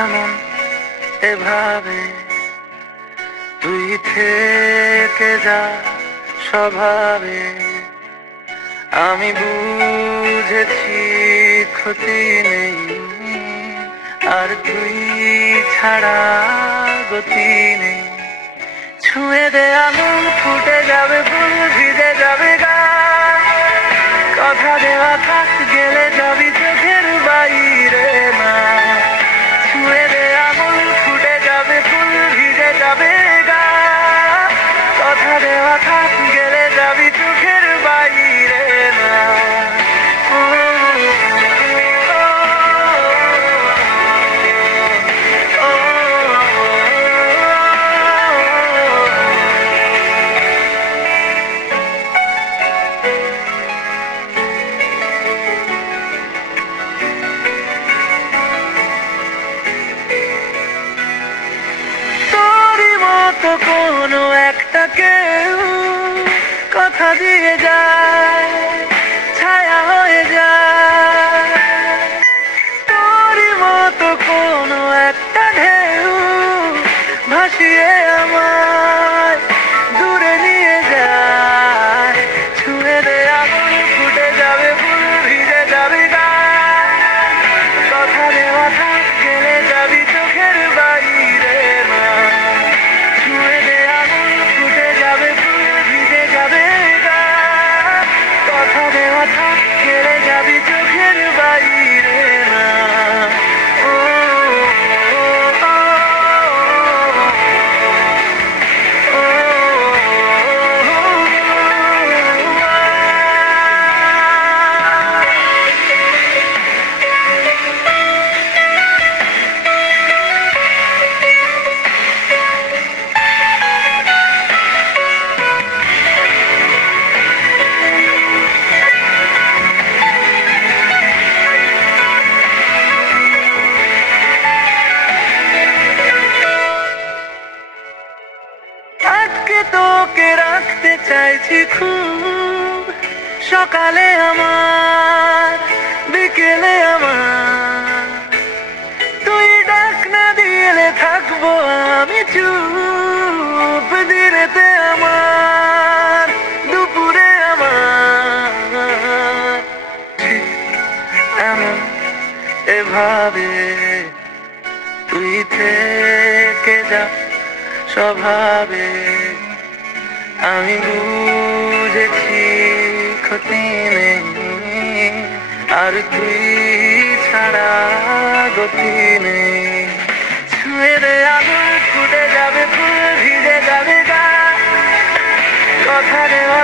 এমন এভাবে তুই থেকে যা স্বভাবে। আমি বুঝেছি ক্ষতি নেই, আর তুই ছাড়া গতি নেই। ছুঁয়ে দে আঙুল, ফুটে যাবে ফুল, ভিজে যাবে গা। কথা দেওয়া থাক, গেলে যাবি চোখের বাইরে না। ছুঁয়ে দে আঙুল, ফুটে যাবে ফুল, ভিজে যাবে গা। কথা দেওয়া থাক, গেলে যাবি চোখের বাইরে না। তো কোনো একটা কেউ কথা দিয়ে যায়, ছায়া হয়ে যায়। তোরই মতো কোনো একটা ঢেউ ভাসিয়ে আমায় দূরে নিয়ে যায়। ছুঁয়ে দে আগুন, ফুটে যাবে ফুল, ভিজে যাবে গা। কথা দেওয়া থাক, গেলে যাবি চোখের বাইরে না। ছুঁয়ে দে আগুন, ফুটে যাবে ফুল, ভিজে যাবে গা। কথা দেওয়া থাক, গেলে যাবি চোখের বাইরে না। ও আজকে তোকে রাখতে চাইছি খুব, সকালে আমার, বিকেলে আমার। তুই ডাক না দিলে থাকবো আমি চুপ, দিনেতে আমার, দুপুরে আমার। ঠিক এমন এভাবে তুই থেকে যা স্বভাবে। আমি বুঝেছি ক্ষতি নেই, আর তুই ছাড়া গতি নেই। ছুঁয়ে দে আগুন, ফুটে যাবে ফুল, ভিজে যাবে গা। কথা দেওয়া